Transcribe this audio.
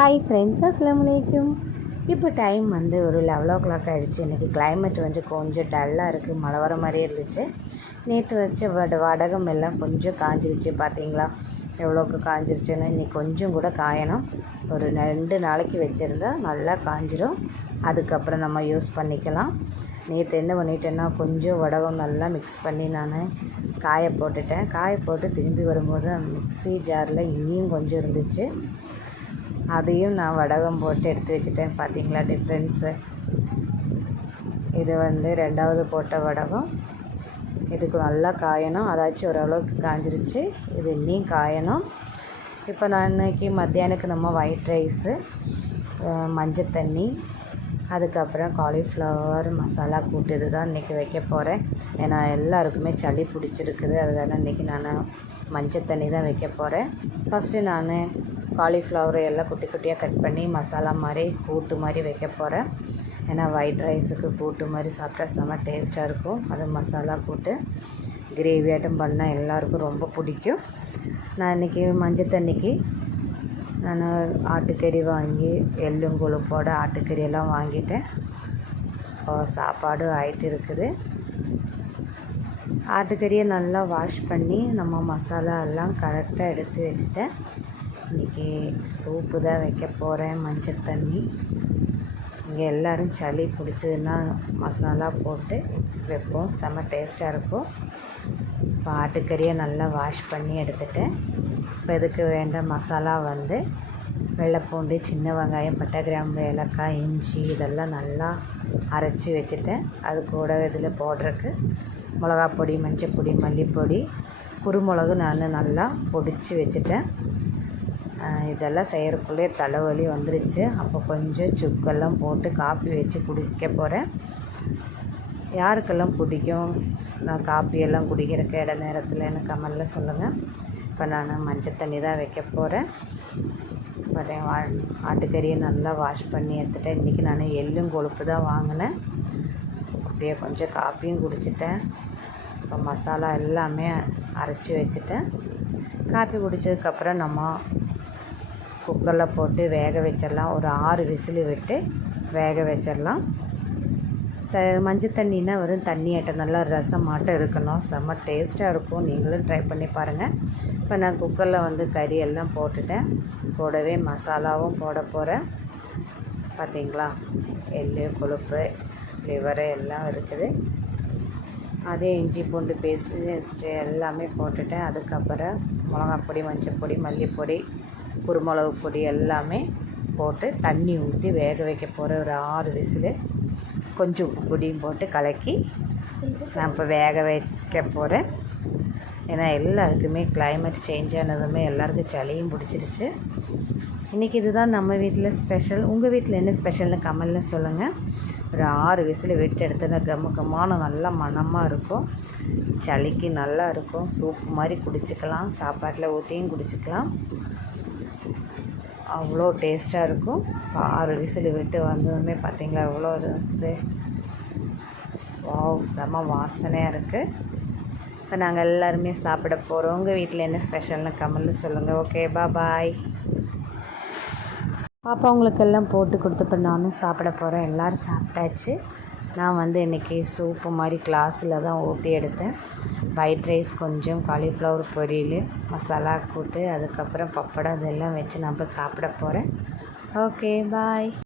Hi friends அஸ்லாம் வலைக்கும் இப்போ டைம் வந்து ஒரு லெவல் ஓ கிளாக் ஆகிடுச்சு இன்றைக்கி கிளைமேட் வந்து கொஞ்சம் டல்லாக இருக்குது மழை வர மாதிரியே இருந்துச்சு. நேற்று வச்ச வட வடகம் எல்லாம் கொஞ்சம் காஞ்சிருச்சு. பார்த்தீங்களா எவ்வளோக்கு காஞ்சிருச்சுன்னு இன்றைக்கி கொஞ்சம் கூட காயணும். ஒரு ரெண்டு நாளைக்கு வச்சுருந்தா நல்லா காஞ்சிரும். அதுக்கப்புறம் நம்ம யூஸ் பண்ணிக்கலாம். நேற்று என்ன பண்ணிட்டேன்னா கொஞ்சம் வடகம் நல்லா மிக்ஸ் பண்ணி நான் காய போட்டுட்டேன். காய போட்டு திரும்பி வரும்போது மிக்ஸி ஜாரில் இனியும் கொஞ்சம் இருந்துச்சு. அதையும் நான் வடகம் போட்டு எடுத்து வச்சுட்டேன். பார்த்தீங்களா டிஃப்ரென்ஸு இது வந்து ரெண்டாவது போட்ட வடகம். இதுக்கு நல்லா காயணும். அதாச்சும் ஓரளவுக்கு காஞ்சிருச்சு. இது இன்னும் காயணும். இப்போ நான் இன்னைக்கு மத்தியானத்துக்கு நம்ம ஒயிட் ரைஸு மஞ்சள் தண்ணி அதுக்கப்புறம் காலிஃப்ளவர் மசாலா கூட்டு இது தான் இன்றைக்கி வைக்க போகிறேன் ஏன்னா எல்லாருக்குமே சளி பிடிச்சிருக்குது. அதுதானே இன்றைக்கி நான் மஞ்சள் தண்ணி தான் வைக்க போகிறேன் ஃபஸ்ட்டு நான் காலிஃப்ளவரை எல்லாம் குட்டி குட்டியாக கட் பண்ணி மசாலா மாதிரி கூட்டு மாதிரி வைக்க போகிறேன் ஏன்னா ஒயிட் ரைஸுக்கு கூட்டு மாதிரி சாப்பிட்டா செம்ம டேஸ்ட்டாக இருக்கும். அது மசாலா கூட்டு கிரேவியாட்டம் பண்ணால் எல்லாருக்கும் ரொம்ப பிடிக்கும். நான் இன்றைக்கி மஞ்சள் தண்ணிக்கு நான் ஆட்டுக்கறி வாங்கி எள்ளும் கொழுப்போட ஆட்டுக்கறி எல்லாம் வாங்கிட்டேன். இப்போ சாப்பாடு ஆயிட்டு இருக்குது. ஆட்டுக்கறியை நல்லா வாஷ் பண்ணி நம்ம மசாலா எல்லாம் கரெக்டாக எடுத்து வச்சுட்டேன். இன்றைக்கி சூப்பு தான் வைக்க போகிறேன் மஞ்சள் தண்ணி. இங்கே எல்லோரும் சளி பிடிச்சதுன்னா மசாலா போட்டு வைப்போம். செம்ம டேஸ்ட்டாக இருக்கும். இப்போ ஆட்டுக்கறியை நல்லா வாஷ் பண்ணி எடுத்துட்டேன். இப்போ இதுக்கு வேண்ட மசாலா வந்து வெள்ளைப்பூண்டு சின்ன வெங்காயம் பட்டை கிராம்பு ஏலக்காய் இஞ்சி இதெல்லாம் நல்லா அரைச்சி வச்சுட்டேன். அது கூட இதில் போடுறதுக்கு மிளகாப்பொடி மஞ்சள் பொடி மல்லிப்பொடி குருமிளகு நான் நல்லா பொடிச்சு வச்சுட்டேன். இதெல்லாம் செய்கிறக்குள்ளே தலைவலி வந்துருச்சு. அப்போ கொஞ்சம் சுக்கெல்லாம் போட்டு காப்பி வச்சு குடிக்க போகிறேன் யாருக்கெல்லாம் பிடிக்கும்? நான் காப்பியெல்லாம் குடிக்கிறக்கு இட நேரத்தில் எனக்கு கமலில் சொல்லுங்கள் இப்போ நான் மஞ்சள் தண்ணி தான் வைக்க போகிறேன் வா ஆட்டுக்கறியை நல்லா வாஷ் பண்ணி எடுத்துட்டேன். இன்றைக்கி நான் எள்ளும் கொழுப்பு தான் வாங்கினேன். அப்படியே கொஞ்சம் காப்பியும் குடிச்சிட்டேன். இப்போ மசாலா எல்லாமே அரைச்சி வச்சுட்டேன். காப்பி குடித்ததுக்கப்புறம் நம்ம குக்கரில் போட்டு வேக வச்சிடலாம். ஒரு ஆறு விசில் விட்டு வேக வச்சிடலாம். த மஞ்சள் தண்ணினா வெறும் தண்ணி ஆட்டம். நல்லா ரசம் மாட்டம் இருக்கணும். செம்ம டேஸ்ட்டாக இருக்கும். நீங்களும் ட்ரை பண்ணி பாருங்கள் இப்போ நான் குக்கரில் வந்து கறி எல்லாம் போட்டுட்டேன். கூடவே மசாலாவும் போட போகிறேன் பார்த்தீங்களா எள்ளு கொழுப்பு லிவரு எல்லாம் இருக்குது. அதே இஞ்சி பூண்டு பேஸ்ட்டு எல்லாமே போட்டுட்டேன். அதுக்கப்புறம் மிளகாப்பொடி மஞ்சள் பொடி மல்லிப்பொடி குருமிளகு பொடி எல்லாமே போட்டு தண்ணி ஊற்றி வேக வைக்க போகிற ஒரு ஆறு விசில் கொஞ்சம் பொடியும் போட்டு கலக்கி நான் இப்போ வேக வைக்க போகிறேன் ஏன்னா எல்லாருக்குமே கிளைமேட் சேஞ்ச் ஆனதுமே எல்லாருக்கும் சளியும் பிடிச்சிருச்சு. இன்றைக்கி இதுதான் நம்ம வீட்டில் ஸ்பெஷல் உங்கள் வீட்டில் என்ன ஸ்பெஷல்னு கமலில் சொல்லுங்கள் ஒரு ஆறு விசில் வெட்டு எடுத்தோன்னா கம்ம கம்மான நல்லா மணமாக இருக்கும். சளிக்கு நல்லா இருக்கும். சூப் மாதிரி குடிச்சிக்கலாம். சாப்பாட்டில் ஊற்றியும் குடிச்சிக்கலாம். அவ்வளோ டேஸ்ட்டாக இருக்கும். இப்போ ஆறு விசில் விட்டு வந்ததுமே பார்த்தீங்களா எவ்வளோ இது வாவ் செம வாசனையாக இருக்குது இப்போ நாங்கள் எல்லாருமே சாப்பிட போகிறோம் உங்கள் வீட்டில் என்ன ஸ்பெஷல்னு கமெண்ட்டில் சொல்லுங்கள் ஓகே பா பாய். பாப்பா உங்களுக்கெல்லாம் போட்டு கொடுத்தப்ப நானும் சாப்பிட போகிறேன் எல்லோரும் சாப்பிட்டாச்சு. நான் வந்து இன்றைக்கி சூப்பு மாதிரி கிளாஸில் தான் ஊற்றி எடுத்தேன். ஒயிட் ரைஸ் கொஞ்சம் காலிஃப்ளவர் பொரியல் மசாலா கூட்டு அதுக்கப்புறம் பப்படம் இதெல்லாம் வச்சு நம்ம சாப்பிட போகிறேன் ஓகே பாய்